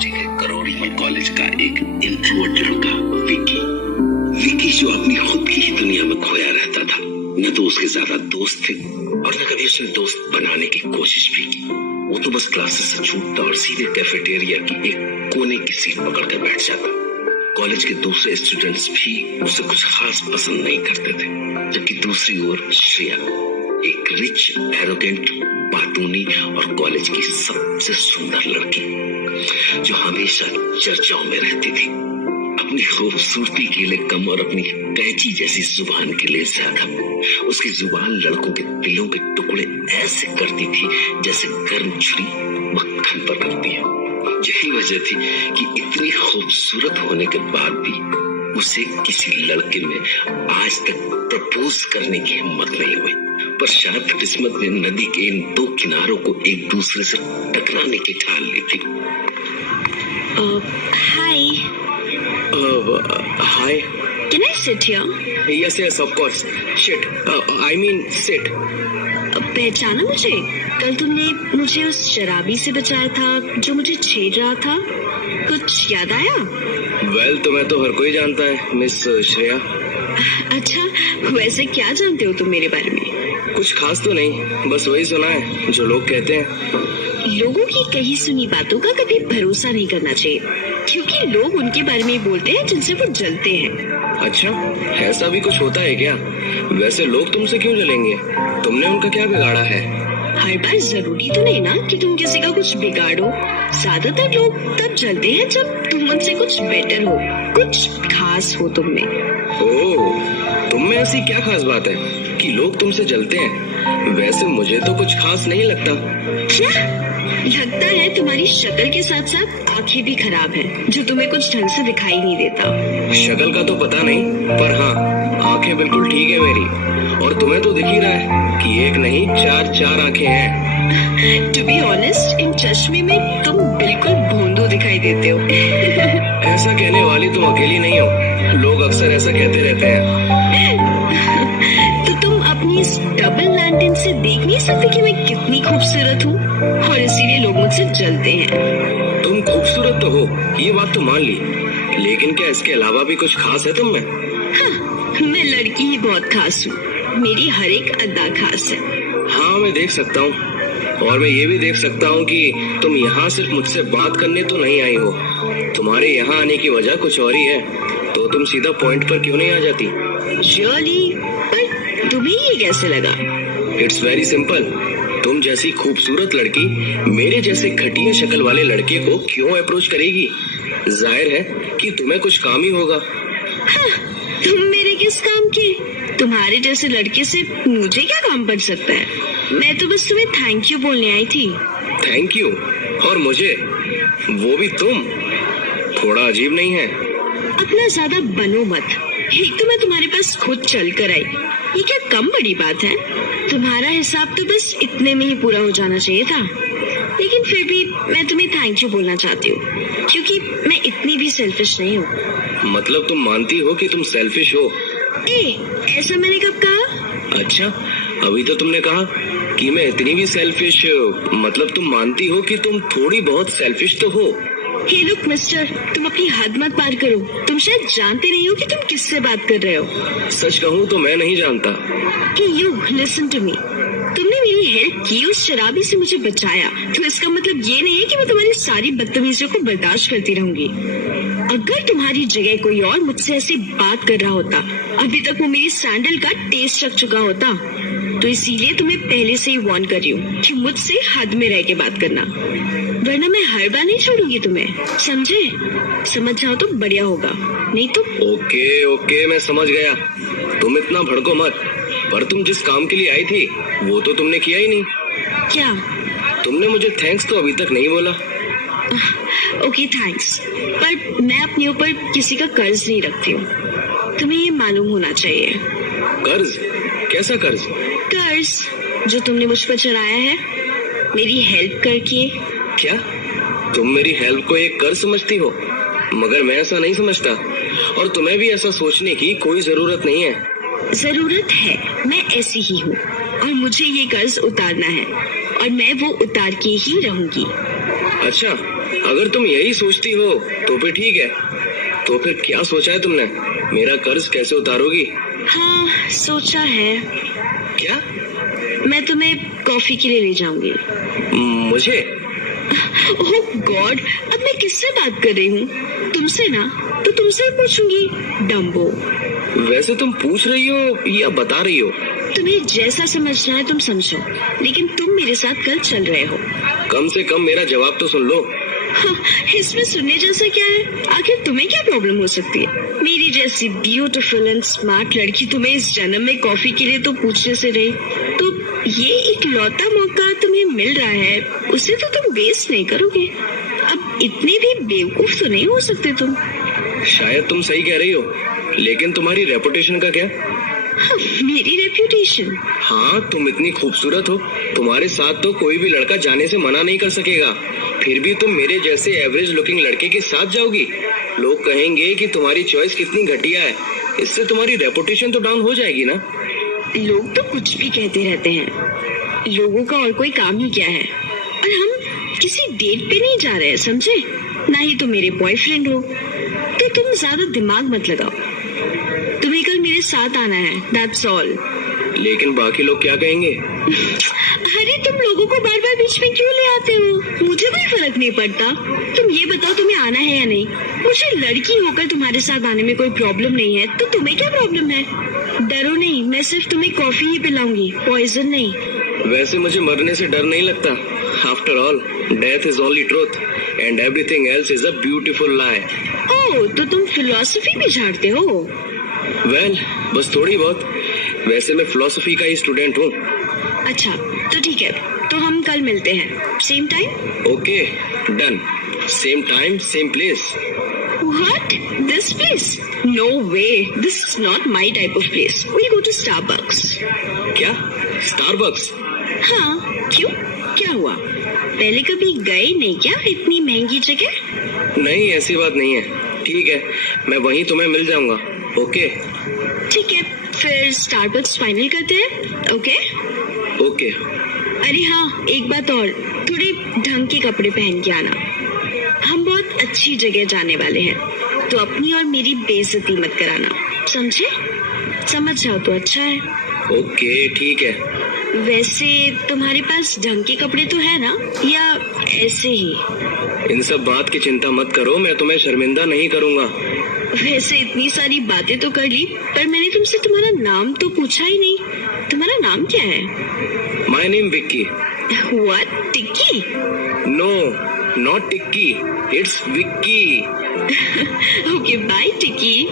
University के Kirori Mal college का एक इंट्रोवर्ट लड़का विकी। विकी जो अपनी खुद की ही दुनिया में खोया रहता था। न तो उसके ज्यादा दोस्त थे और न कभी उसने दोस्त बनाने की कोशिश भी की। वो तो बस क्लासेस से छूटता और सीधे कैफेटेरिया की एक कोने की सीट पकड़ कर बैठ जाता। कॉलेज के दूसरे स्टूडेंट्स भी उसे कुछ खास पसंद नहीं करते थे, जबकि दूसरी ओर श्रेया, एक रिच, एरोगेंट, बातूनी और कॉलेज की सबसे सुंदर लड़की, जो हमेशा चर्चाओं में रहती थी। अपनी खूबसूरती के लिए कम और अपनी कैंची जैसी जुबान के लिए ज्यादा। उसकी जुबान लड़कों के दिलों के टुकड़े ऐसे करती थी जैसे गर्म छुरी मक्खन पर करती है। यही वजह थी कि इतनी खूबसूरत होने के बाद भी उसे किसी लड़के में आज तक प्रपोज करने की हिम्मत नहीं हुई। पर शायद किस्मत ने नदी के इन दो किनारों को एक दूसरे से टकराने की ठान ली थी। Hi. Hi. Can I sit here? Yes, of course. Shit. I mean, sit. पहचाना मुझे? कल तुमने मुझे उस शराबी से बचाया था जो मुझे छेड़ रहा था। कुछ याद आया? Well, तुम्हें तो हर कोई जानता है, मिस श्रेया। अच्छा, वैसे क्या जानते हो तुम मेरे बारे में? कुछ खास तो नहीं, बस वही सुना है जो लोग कहते हैं। लोगों की कही सुनी बातों का कभी भरोसा नहीं करना चाहिए, क्योंकि लोग उनके बारे में बोलते हैं जिनसे वो जलते हैं। अच्छा, ऐसा भी कुछ होता है क्या? वैसे लोग तुमसे क्यों जलेंगे? तुमने उनका क्या बिगाड़ा है? हर बार जरूरी तो नहीं ना कि तुम किसी का कुछ बिगाड़ो। ज्यादातर लोग तब जलते हैं जब तुम उनसे कुछ बेटर हो, कुछ खास हो तुम में। ओह, तुम में ऐसी क्या खास बात है कि लोग तुमसे जलते हैं? वैसे मुझे तो कुछ खास नहीं लगता। क्या लगता है? तुम्हारी शक्ल के साथ साथ आंखें भी खराब हैं, जो तुम्हें कुछ ढंग से दिखाई नहीं देता। शक्ल का तो पता नहीं, पर हाँ, आंखें बिल्कुल ठीक है मेरी। और तुम्हें तो दिख ही रहा है कि एक नहीं चार आंखें हैं। टू बी ऑनेस्ट, इन चश्मे में तुम बिल्कुल भोंदू दिखाई देते हो। ऐसा कहने वाली तुम अकेली नहीं हो, लोग अक्सर ऐसा कहते रहते हैं। तो तुम अपनी इस डबल लैंटर्न से देख नहीं सकते कि मैं कितनी खूबसूरत हूँ, और इसीलिए लोग मुझसे जलते हैं। तुम खूबसूरत तो हो, ये बात तो मान ली, लेकिन क्या इसके अलावा भी कुछ खास है तुम में? हाँ, मैं लड़की ही बहुत खास हूँ। मेरी हर एक अदा खास है। हाँ, मैं देख सकता हूँ, और मैं ये भी देख सकता हूँ कि तुम यहाँ सिर्फ मुझसे बात करने तो नहीं आई हो। तुम्हारे यहाँ आने की वजह कुछ और ही है, तो तुम सीधा पॉइंट पर क्यों नहीं आ जाती? Surely, पर तुम्हें ये कैसे लगा? It's very simple. तुम जैसी खूबसूरत लड़की मेरे जैसे घटिया शक्ल वाले लड़के को क्यों अप्रोच करेगी? जाहिर है कि तुम्हें कुछ काम ही होगा। हाँ, तुम मेरे किस काम के? तुम्हारे जैसे लड़के से मुझे क्या काम पड़ सकता है? मैं तो बस तुम्हें थैंक यू बोलने आई थी। Thank you? और मुझे? वो भी तुम? थोड़ा अजीब नहीं है? अपना ज्यादा बनो मत। एक तो मैं तुम्हारे पास खुद चल कर आई, ये क्या कम बड़ी बात है? तुम्हारा हिसाब तो बस इतने में ही पूरा हो जाना चाहिए था। लेकिन फिर भी मैं तुम्हें थैंक यू बोलना चाहती हूँ, क्योंकि मैं इतनी भी सेल्फिश नहीं हूँ। मतलब तुम मानती हो कि तुम सेल्फिश हो? ऐसा मैंने कब कहा? अच्छा, अभी तो तुमने कहा कि मैं इतनी भी सेल्फिश। मतलब तुम मानती हो कि तुम थोड़ी बहुत सेल्फिश तो हो। हे लुक मिस्टर, तुम अपनी हद मत पार करो। तुम शायद जानते नहीं हो कि तुम किससे बात कर रहे हो। सच कहूँ तो मैं नहीं जानता। You listen to me. तुमने मेरी हेल्प की, उस शराबी से मुझे बचाया, तो इसका मतलब ये नहीं है कि मैं तुम्हारी सारी बदतमीजियों को बर्दाश्त करती रहूंगी। अगर तुम्हारी जगह कोई और मुझसे ऐसी बात कर रहा होता, अभी तक वो मेरी सैंडल का टेस्ट रख चुका होता। तो इसीलिए तुम्हें पहले से ही वार्न कर रही हूँ कि मुझसे हद में रह के बात करना, वरना मैं हर बार नहीं छोड़ूंगी तुम्हें। समझे? समझ जाओ तो बढ़िया होगा, नहीं तो। ओके, मैं समझ गया। तुम इतना भड़को मत। पर तुम जिस काम के लिए आई थी वो तो तुमने किया ही नहीं। क्या? तुमने मुझे थैंक्स तो अभी तक नहीं बोला। ओके थैंक्स, पर मैं अपने ऊपर किसी का कर्ज नहीं रखती हूँ, तुम्हें ये मालूम होना चाहिए। कर्ज? कैसा कर्ज? कर्ज जो तुमने मुझ पर चढ़ाया है, मेरी हेल्प करके। क्या तुम मेरी हेल्प को एक कर्ज समझती हो? मगर मैं ऐसा नहीं समझता, और तुम्हें भी ऐसा सोचने की कोई जरूरत नहीं है। जरूरत है, मैं ऐसी ही हूँ, और मुझे ये कर्ज उतारना है, और मैं वो उतार के ही रहूंगी। अच्छा, अगर तुम यही सोचती हो तो फिर ठीक है। तो फिर क्या सोचा है तुमने? मेरा कर्ज कैसे उतारोगी? हाँ, सोचा है। क्या? मैं तुम्हें कॉफी के लिए ले जाऊंगी। मुझे? ओह गॉड, अब मैं किससे बात कर रही हूँ? तुमसे ना, तो तुमसे ही पूछूंगी, डम्बो। वैसे तुम पूछ रही हो या बता रही हो? तुम्हें जैसा समझना है तुम समझो, लेकिन तुम मेरे साथ कल चल रहे हो। कम से कम मेरा जवाब तो सुन लो। हाँ, इसमें सुनने जैसा क्या है? आखिर तुम्हें क्या प्रॉब्लम हो सकती है? मेरी जैसी ब्यूटीफुल एंड स्मार्ट लड़की तुम्हें इस जन्म में कॉफी के लिए तो पूछने से रही, तो ये एक लौता मौका तुम्हें मिल रहा है, उसे तो तुम वेस्ट नहीं करोगे। अब इतने भी बेवकूफ तो नहीं हो सकते तुम। शायद तुम सही कह रही हो, लेकिन तुम्हारी रेपुटेशन का क्या? हाँ, मेरी रेप्यूटेशन? हाँ, तुम इतनी खूबसूरत हो, तुम्हारे साथ तो कोई भी लड़का जाने से मना नहीं कर सकेगा। फिर भी तुम मेरे जैसे एवरेज लुकिंग लड़के के साथ जाओगी? लोग कहेंगे कि तुम्हारी चॉइस कितनी घटिया है। इससे तुम्हारी रेपुटेशन तो डाउन हो जाएगी ना। लोग तो कुछ भी कहते रहते हैं, लोगों का और कोई काम ही क्या है। और हम किसी डेट पे नहीं जा रहे हैं, समझे? ना ही तुम मेरे बॉयफ्रेंड हो, तो तुम ज्यादा दिमाग मत लगाओ। तुम्हें कल मेरे साथ आना है, दैट्स ऑल। लेकिन बाकी लोग क्या कहेंगे? अरे तुम लोगों को बार बार बीच में क्यों ले आते हो? मुझे कोई फर्क नहीं पड़ता। तुम ये बताओ तुम्हें आना है या नहीं। मुझे लड़की होकर तुम्हारे साथ आने में कोई प्रॉब्लम नहीं है, तो तुम्हें क्या प्रॉब्लम है? डरो नहीं, मैं सिर्फ तुम्हें कॉफी ही पिलाऊंगी, पॉइजन नहीं। वैसे मुझे मरने से डर नहीं लगता। After all, death is only truth and everything else is a beautiful lie. Oh, तो तुम फिलॉसफी भी झाड़ते हो? वेल, बस थोड़ी बहुत। वैसे मैं फिलोसफी का ही स्टूडेंट हूँ। अच्छा, तो ठीक है, तो हम कल मिलते हैं, same time? Okay, done. Same time, same place. What? This place? No way. This is not my type of place. We'll go to Starbucks. क्या? स्टारबक्स? हाँ, क्यों? क्या हुआ? पहले कभी गए नहीं क्या इतनी महंगी जगह? नहीं, ऐसी बात नहीं है। ठीक है, मैं वहीं तुम्हें मिल जाऊंगा। ओके? ठीक है, फिर स्टारबक्स फाइनल करते हैं, ओके? ओके। अरे हाँ, एक बात और, थोड़े ढंग के कपड़े पहन के आना। हम बहुत अच्छी जगह जाने वाले हैं, तो अपनी और मेरी बेइज्जती मत कराना, समझे? समझ जाओ तो अच्छा है। ओके, ठीक है। वैसे तुम्हारे पास ढंग के कपड़े तो है ना, या ऐसे ही? इन सब बात की चिंता मत करो, मैं तुम्हें शर्मिंदा नहीं करूंगा। वैसे इतनी सारी बातें तो कर ली, पर मैंने तुमसे तुम्हारा नाम तो पूछा ही नहीं। तुम्हारा नाम क्या है? My name Vicky. What? Tikki? No, not tikki, it's Vicky. Okay, bye tikki.